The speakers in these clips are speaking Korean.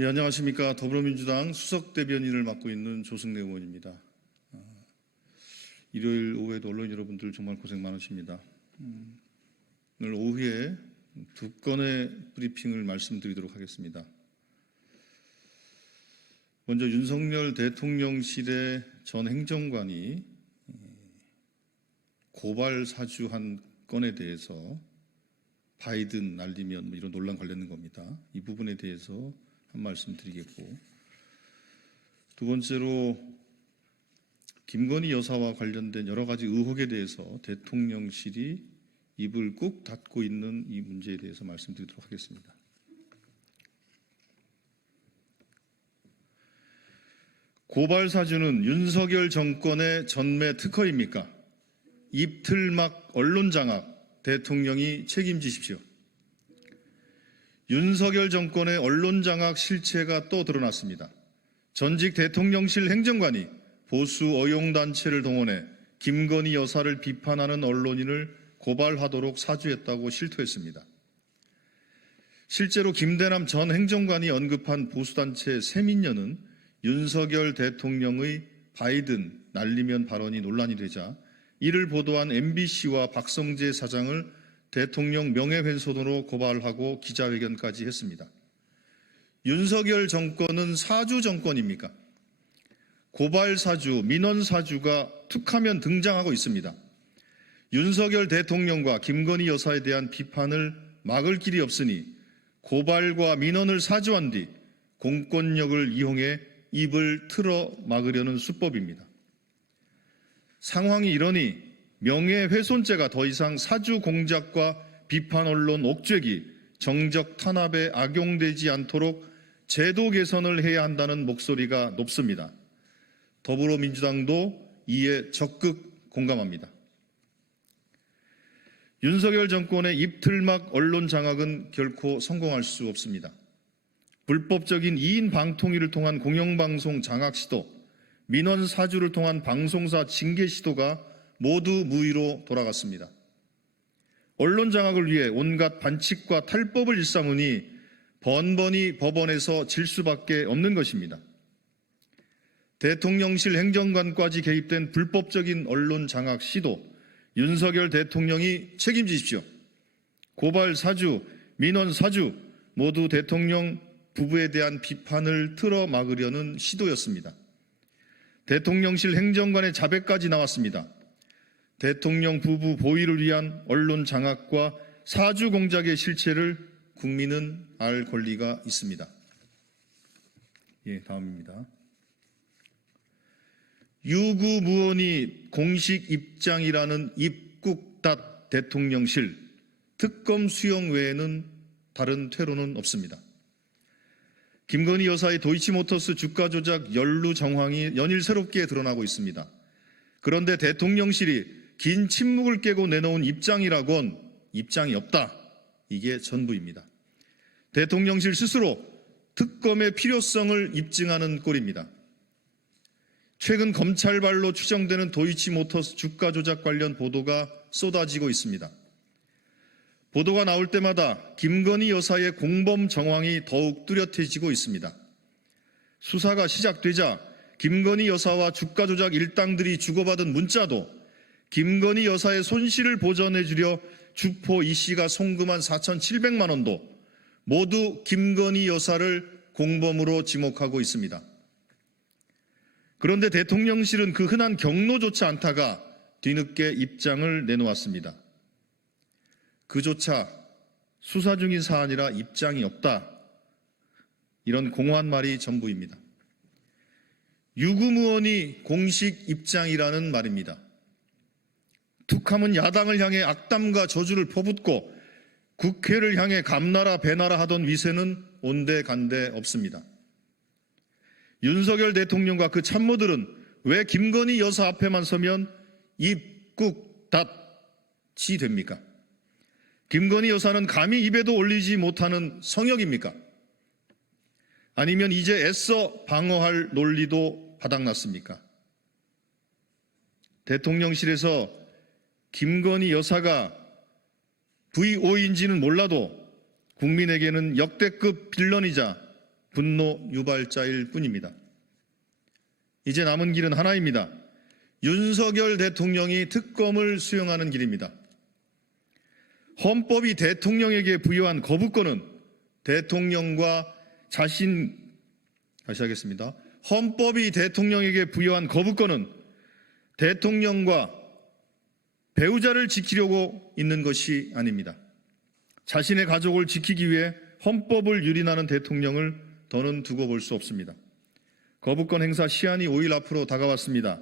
예, 안녕하십니까. 더불어민주당 수석대변인을 맡고 있는 조승래 의원입니다. 일요일 오후에도 언론 여러분들 정말 고생 많으십니다. 오늘 오후에 두 건의 브리핑을 말씀드리도록 하겠습니다. 먼저 윤석열 대통령실의 전 행정관이 고발 사주한 건에 대해서 바이든 날리면 이런 논란 관련된 겁니다. 이 부분에 대해서 한 말씀 드리겠고, 두 번째로 김건희 여사와 관련된 여러 가지 의혹에 대해서 대통령실이 입을 꾹 닫고 있는 이 문제에 대해서 말씀드리도록 하겠습니다. 고발 사주는 윤석열 정권의 전매 특허입니까? 입틀막 언론 장악 대통령이 책임지십시오. 윤석열 정권의 언론 장악 실체가 또 드러났습니다. 전직 대통령실 행정관이 보수 어용단체를 동원해 김건희 여사를 비판하는 언론인을 고발하도록 사주했다고 실토했습니다. 실제로 김대남 전 행정관이 언급한 보수단체 세민녀는 윤석열 대통령의 바이든 날리면 발언이 논란이 되자 이를 보도한 MBC와 박성재 사장을 대통령 명예훼손으로 고발하고 기자회견까지 했습니다. 윤석열 정권은 사주 정권입니까? 고발 사주, 민원 사주가 툭하면 등장하고 있습니다. 윤석열 대통령과 김건희 여사에 대한 비판을 막을 길이 없으니 고발과 민원을 사주한 뒤 공권력을 이용해 입을 틀어 막으려는 수법입니다. 상황이 이러니 명예훼손죄가 더 이상 사주 공작과 비판 언론 옥죄기, 정적 탄압에 악용되지 않도록 제도 개선을 해야 한다는 목소리가 높습니다. 더불어민주당도 이에 적극 공감합니다. 윤석열 정권의 입틀막 언론 장악은 결코 성공할 수 없습니다. 불법적인 2인 방통위를 통한 공영방송 장악 시도, 민원 사주를 통한 방송사 징계 시도가 모두 무의로 돌아갔습니다. 언론 장악을 위해 온갖 반칙과 탈법을 일삼으니 번번이 법원에서 질 수밖에 없는 것입니다. 대통령실 행정관까지 개입된 불법적인 언론 장악 시도, 윤석열 대통령이 책임지십시오. 고발 사주, 민원 사주 모두 대통령 부부에 대한 비판을 틀어 막으려는 시도였습니다. 대통령실 행정관의 자백까지 나왔습니다. 대통령 부부 보위를 위한 언론 장악과 사주 공작의 실체를 국민은 알 권리가 있습니다. 다음입니다. 유구무원이 공식 입장이라는 입국닷 대통령실, 특검 수용 외에는 다른 퇴로는 없습니다. 김건희 여사의 도이치모터스 주가 조작 연루 정황이 연일 새롭게 드러나고 있습니다. 그런데 대통령실이 긴 침묵을 깨고 내놓은 입장이라곤 입장이 없다. 이게 전부입니다. 대통령실 스스로 특검의 필요성을 입증하는 꼴입니다. 최근 검찰발로 추정되는 도이치모터스 주가 조작 관련 보도가 쏟아지고 있습니다. 보도가 나올 때마다 김건희 여사의 공범 정황이 더욱 뚜렷해지고 있습니다. 수사가 시작되자 김건희 여사와 주가 조작 일당들이 주고받은 문자도 김건희 여사의 손실을 보전해 주려 주포 이 씨가 송금한 4,700만 원도 모두 김건희 여사를 공범으로 지목하고 있습니다. 그런데 대통령실은 그 흔한 경로조차 않다가 뒤늦게 입장을 내놓았습니다. 그조차 수사 중인 사안이라 입장이 없다. 이런 공허한 말이 전부입니다. 유구무원이 공식 입장이라는 말입니다. 툭하면 야당을 향해 악담과 저주를 퍼붓고 국회를 향해 감나라 배나라 하던 위세는 온데간데 없습니다. 윤석열 대통령과 그 참모들은 왜 김건희 여사 앞에만 서면 입국 닷이 됩니까? 김건희 여사는 감히 입에도 올리지 못하는 성역입니까? 아니면 이제 애써 방어할 논리도 바닥났습니까? 대통령실에서 김건희 여사가 VO인지는 몰라도 국민에게는 역대급 빌런이자 분노 유발자일 뿐입니다. 이제 남은 길은 하나입니다. 윤석열 대통령이 특검을 수용하는 길입니다. 헌법이 대통령에게 부여한 거부권은 대통령과 다시 하겠습니다. 헌법이 대통령에게 부여한 거부권은 대통령과 배우자를 지키려고 있는 것이 아닙니다. 자신의 가족을 지키기 위해 헌법을 유린하는 대통령을 더는 두고 볼 수 없습니다. 거부권 행사 시한이 5일 앞으로 다가왔습니다.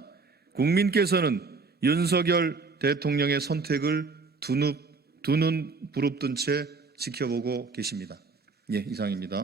국민께서는 윤석열 대통령의 선택을 두 눈 부릅뜬 채 지켜보고 계십니다. 예, 이상입니다.